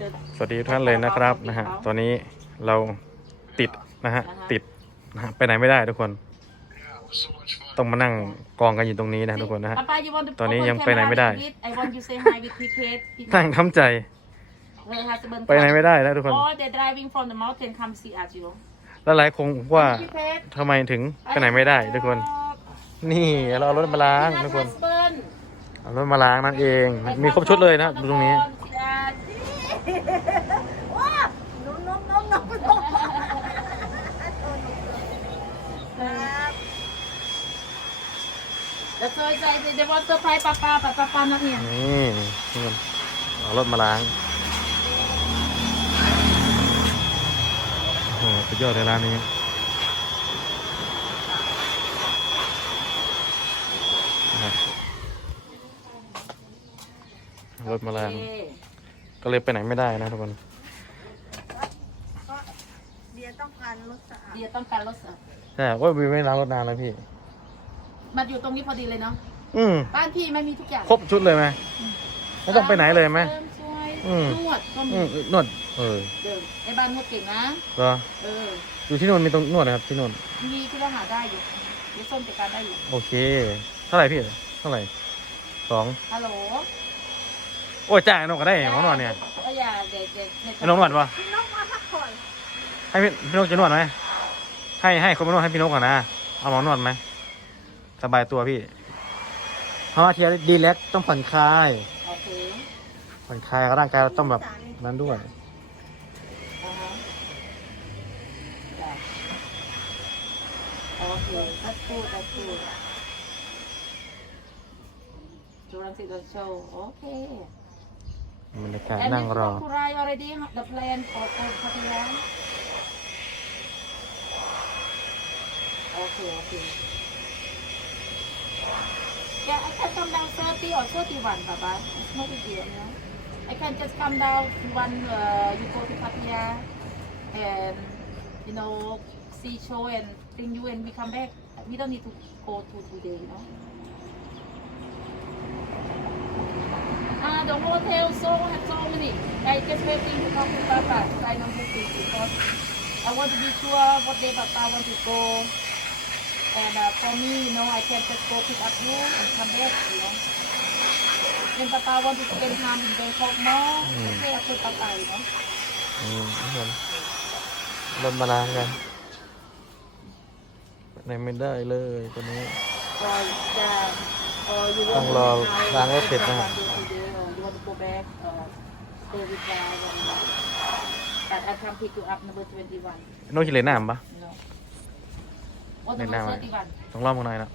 the สวัสดีทุกท่านเลยนะครับนะฮะตอนนี้เราติดนะฮะติดนะฮะไปไหนไม่ได้ทุกคน ต้องมานั่งกองกันอยู่ตรงนี้นะทุกคนนะฮะ Papa, you want to ตอนนี้ open ยังไปไหน camera ไม่ได้ with it? I want you say hi with Pipet. นั่งทำใจ Her husband ไปไหนไม่ได้แล้วทุกคน Or they're driving from the mountain come see us, you know. แล้วหลายคงว่า Pipet. ทำไมถึงไปไหนไม่ได้ทุกคน นี่เราเอารถมาล้างทุกคน husband. เอารถมาล้างนั่นเอง มีครบชุดเลยนะดูตรงนี้ ว้าน้องน้องน้องน้องน้องครับ That's why I say they want to surprise Papa, but Papa not here. นี่ทุกคนเอารถมาล้างโอ้โหสุดยอดเลยร้านนี้รถมาล้าง Okay. ก็เลยไปไหนไม่ได้นะทุกคนก็เดียต้องการรถสะอาดเดียต้องการรถเสริมใช่ว่าวีไม่ล้างรถนานแล้วพี่มาอยู่ตรงนี้พอดีเลยเนาะอืมบ้านพี่ไม่มีทุกอย่างครบชุดเลยไหมไม่ต้องไปไหนเลยไหมเติสวยอืมนวดก็อืมีมนวดเออเดิมไอ้บ้านนวดเก่งนะเหรอเอออยู่ที่นู่นมีตรงนวดนะครับที่นู่นมีที่เราหาได้อยู่เดี๋ยวส้มจัดการได้อยู่โอเค เท่าไหร่พี่เท่าไหร่สองฮัลโหล โอ้ยจ่ายนกก็ได้หมอนวดเนี่ยเอ้ยอย่าเด็กเด็กเด็กให้น้องนวดปะพี่นกมาพักผ่อนให้พี่พี่นกจะนวดไหมให้ให้คนมานวดให้พี่นกก่อนนะเอาหมอนวดไหมสบายตัวพี่ เพราะว่าทีดีแลกซ์ต้องผ่อนคลาย โอเคผ่อนคลายร่างกายเราต้องแบบนั้นด้วย อ่าฮะจ้ะโอเค that's good that's good จูรังสิตโชว์โอเค บรรยากาศ And นั่ง you รอ talk to Rai already the plan for for Pattaya Okay okay Yeah I can come down 30 or 31 Baba it's no big deal you know I can just come down one uh, you go to Pattaya and you know see show and bring you and we come back we don't need to go to today you know Uh, the hotel so have so many. I just waiting to talk to Papa. I know booking because I want to be sure what day Papa want to go. And uh, for me, you know, I can just go pick up you and come back, you know. Then Papa want to spend time in Bangkok more. Mm. Okay, I put Papa, you know. อืมทุกคนรถมาล้างกันไปไหนไม่ได้เลยตอนนี้ Or yeah, or you want ต้องรอล้างรถเสร็จนะครับ You want to go back or stay with Rai and but I come pick you up number 21. โน้ตคิดเลยน้ำปะ No. What Nên about nào ạ? 31? ต้องรอบกันหน่อยนะ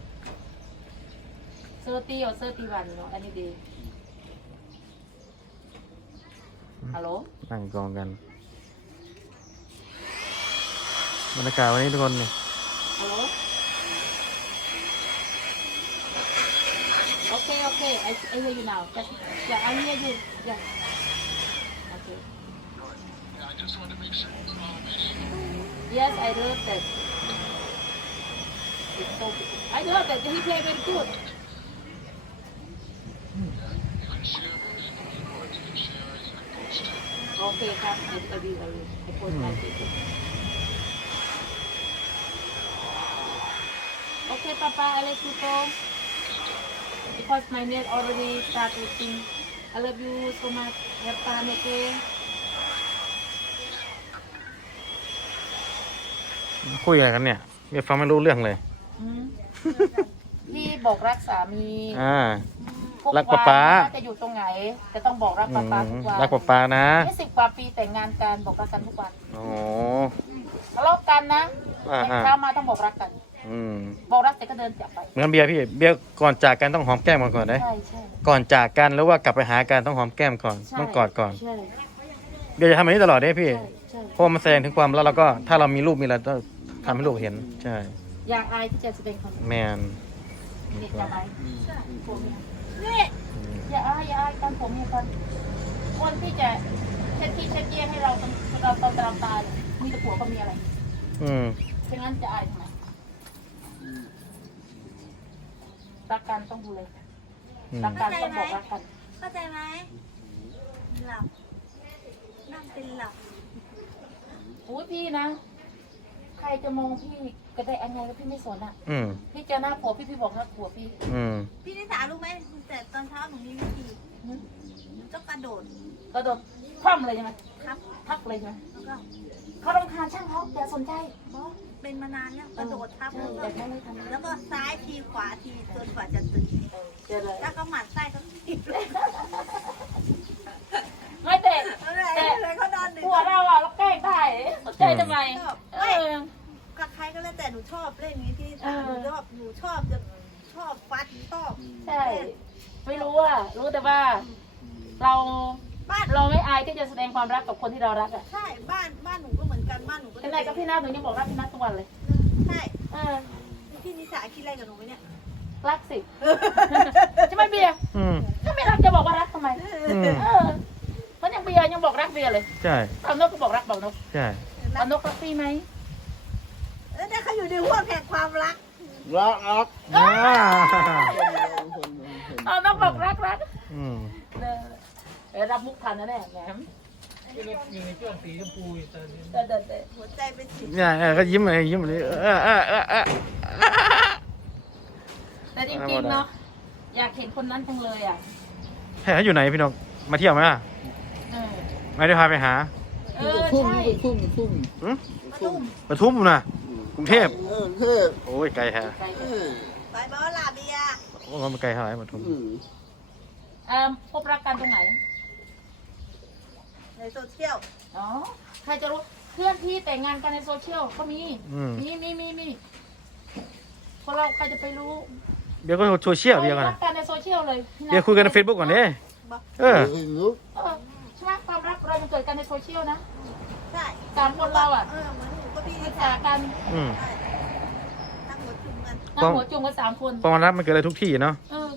30 or 31, you know, any day. Hello? นั่งกองกันบรรยากาศวันนี้ทุกคนนี่ Hello? Okay, okay, I, I hear you now. Just, yeah, I hear you. Yeah. Okay. Yes, I heard that. It's so I heard that he played very good. Okay,ครับเดี๋ยวจะดีเลยไอ้คนไทยที่สุด Okay, Papa, I let you go. Because my net already start working. I love you so much. Have fun, okay? คุยอะไรกันเนี่ยไม่ฟังไม่รู้เรื่องเลย อืมพี่บอกรักสามีอ่า ทุรักป๊าป๊าวันจะอยู่ตรงไหน จะต้องบอกรักอืป๊าป๊ามทุกวันรักป๊าป๊านะนี่สิบกว่าปีแต่งงานกันบอกรักกันทุกวัน โอ้ ทะเลาะกันนะอ่าแต่อ่าเช้ามาต้องบอกรักกัน อืมบอกรักเสร็จก็เดินจากไป เหมือนเบียร์พี่เบียร์ก่อนจากกันต้องหอมแก้มก่อนก่อนนะใช่ใช่ก่อนจากกันหรือว่ากลับไปหากันต้องหอมแก้มก่อนใช่ต้องกอดก่อนใช่เบียร์จะทำแบบนี้ตลอดได้พี่ใช่ใช่เพราะมันแสดงถึงความแล้วเราก็ถ้าเรามีรูปมีอะไรต้องทำให้ลูกเห็น ใช่ อยากอายที่จะแสดงความแมนเด็กอยากอายผมเนี่ยนี่อืมอย่าอายอย่าอายกันผมเนี่ยกันคนที่จะเช็ดที่เช็ดเยี่ยให้เราตอนเราตอนเราตายเนี่ยมีแต่ผัวก็มีอะไรอืมฉะนั้นจะอายทำไม รักกันต้องดูเลยอืมรักกันต้องบอกรักกัน เข้าใจไหมหลับเป็นหลักอุ้ยพี่นะ ใครจะมองพี่กระไดอันไงก็พี่ไม่สนอะ อืมพี่เจะหน้าผัวพี่พี่บอกหน้าผัวพี่อืมพี่นิสารู้ไหมแต่ตอนเช้าหนูมีวิธีหนูต้องกระโดดกระโดดคว่ำเลยใช่ไหม ครับทักเลยใช่ไหมแล้วก็เขารำคาญช่างเขาอย่าสนใจบอสเป็นมานานแล้วกระโดดทับใช่แล้วก็แต่ไม่ทำแล้วก็ซ้ายทีขวาทีจนกว่าจะตื่นเออเจอเลยแล้วก็หมัดไส้เขาทีไม่แต่อะไรอะไรเขานอนหนึ่งผัวเราอะเราแกล้งได้สนใจทำไมเออกับใครก็แล้วแต่หนูชอบเล่นนี้ที่เออหนูชอบหนูชอบจะชอบฟัดชอบใช่ไม่รู้อะรู้แต่ว่า เรา บ้านเราไม่อายที่จะแสดงความรักกับคนที่เรารักอะใช่บ้านบ้านหนูก็เหมือนกันบ้านหนูก็ยังไงกับพี่นัทหนูยังบอกรักพี่นัททุกวันเลยใช่เออพี่นิสาคิดอะไรกับหนูไหมเนี่ยรักสิใช่ไหมเบียร์อืม ถ้าไม่รักจะบอกว่ารักทำไมอืม เออเพราะยังเบียร์ยังบอกรักเบียร์เลยใช่ ตอนนกก็บอกรักบอกนกใช่ ตอนนกรักพี่ไหมแล้วเนี่ยเขาอยู่ในห่วงแห่งความรักรักรักอ่าตอนนกบอกรักรักอืม เออ เออรับมุกทันนะเนี่ยแหมอยู่ในช่วงสีชมพูอยู่ตอนนี้เดินเดินเดินหัวใจเป็นสีเนี่ยเออก็ยิ้มเลยยิ้มเลยเออเออเออเออแต่จริงๆเนาะอยากเห็นคนนั้นจังเลยอะแผลอยู่ไหนพี่นกมาเที่ยวไหมล่ะเออไม่ได้พาไปหาเออทุ่มใช่ทุ่มทุ่มหืมมาตุ้มปทุมนะกรุงเทพเออเทพโอ้ยไกลแฮะไกลเออไปบอสลาเบียร์โอ้มันไกลเท่าไหร่ปทุม อืม เอ่อพบรักกันตรงไหน ในโซเชียลอ๋อใครจะรู้เพื่อนพี่แต่งงานกันในโซเชียลก็มีอืม มีมีมีมีคนเราใครจะไปรู้เดี๋ยวก็โซเชียลเดียวกันรันะกกันในโซเชียลเลยพี่ะเดี๋ยวคุยกันในเฟซบุ๊กก่อนเด้เออเออลุกเออใช่ไหมความรักเรามันเกิดกันในโซเชียลนะใช่สามคนเราอะเออเหมือนหนูก็พี่ศึนิกสาษากันอืม ใช่ตั้งหัวจุ่มกันนั่งหัวจุงกันสามคน ความรักมันเกิดอะไรทุกที่เนาะ เออ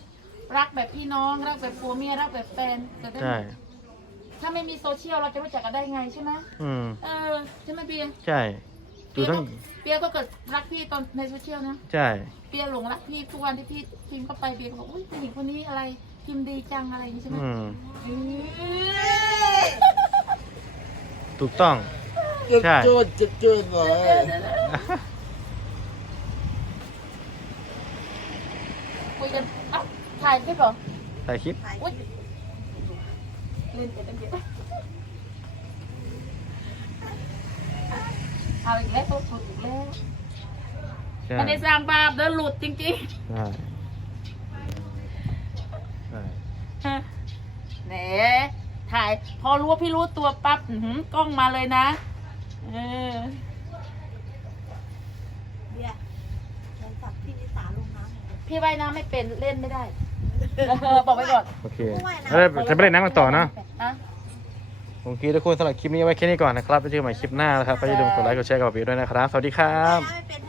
รักแบบพี่น้อง รักแบบผัวเมีย รักแบบแฟนเกิดได้หมใช่ด ถ้าไม่มีโซเชียลเราจะรู้จักกันได้ไงใช่ไหมอืม เออใช่ไหมเบียร์ใช่ดูเปียทั้ก็งเปียก็เกิดรักพี่ตอนในโซเชียลนะ ใช่ เปียหลงรักพี่ทุกวันที่พี่พิมพ์เข้าไปเปียก็บอกอุ้ยผู้หญิงคนนี้อะไรพิมพ์ดีจังอะไรอย่างนี้ใช่ไหมอืมอืมถูกต้องจะใช่โจดจะโจดหน่อยคุยกันเอ้าถ่ายคลิปเหรอถ่ายคลิปถ่ายอุ้ย เล่นไปตั้งเยอะเอาอีกแล้วหลุดอีกแล้วใช่ไม่ได้สร้างบาปเดินหลุดจริงใช่ใช่ๆฮะแหนถ่าย พอรู้ว่าพี่รู้ตัวปั๊บอื้อหือกล้องมาเลยนะ เออ เบียร์ลองจับพี่นิสาลงน้ำหน่อย พี่ว่ายน้ำไม่เป็นเล่นไม่ได้ เออบอกไว้ก่อนโอเคแล้วจะไปเล่นน้ำกันต่อเนาะ อะโอเคทุกคนสำหรับคลิปนี้เอาไว้แค่นี้ก่อนนะครับไปเจอกันใหม่คลิปหน้านะครับก็อย่าลืมกดไลค์กดแชร์กับวิวด้วยนะครับ สวัสดีครับว่ายน้ำไม่เป็น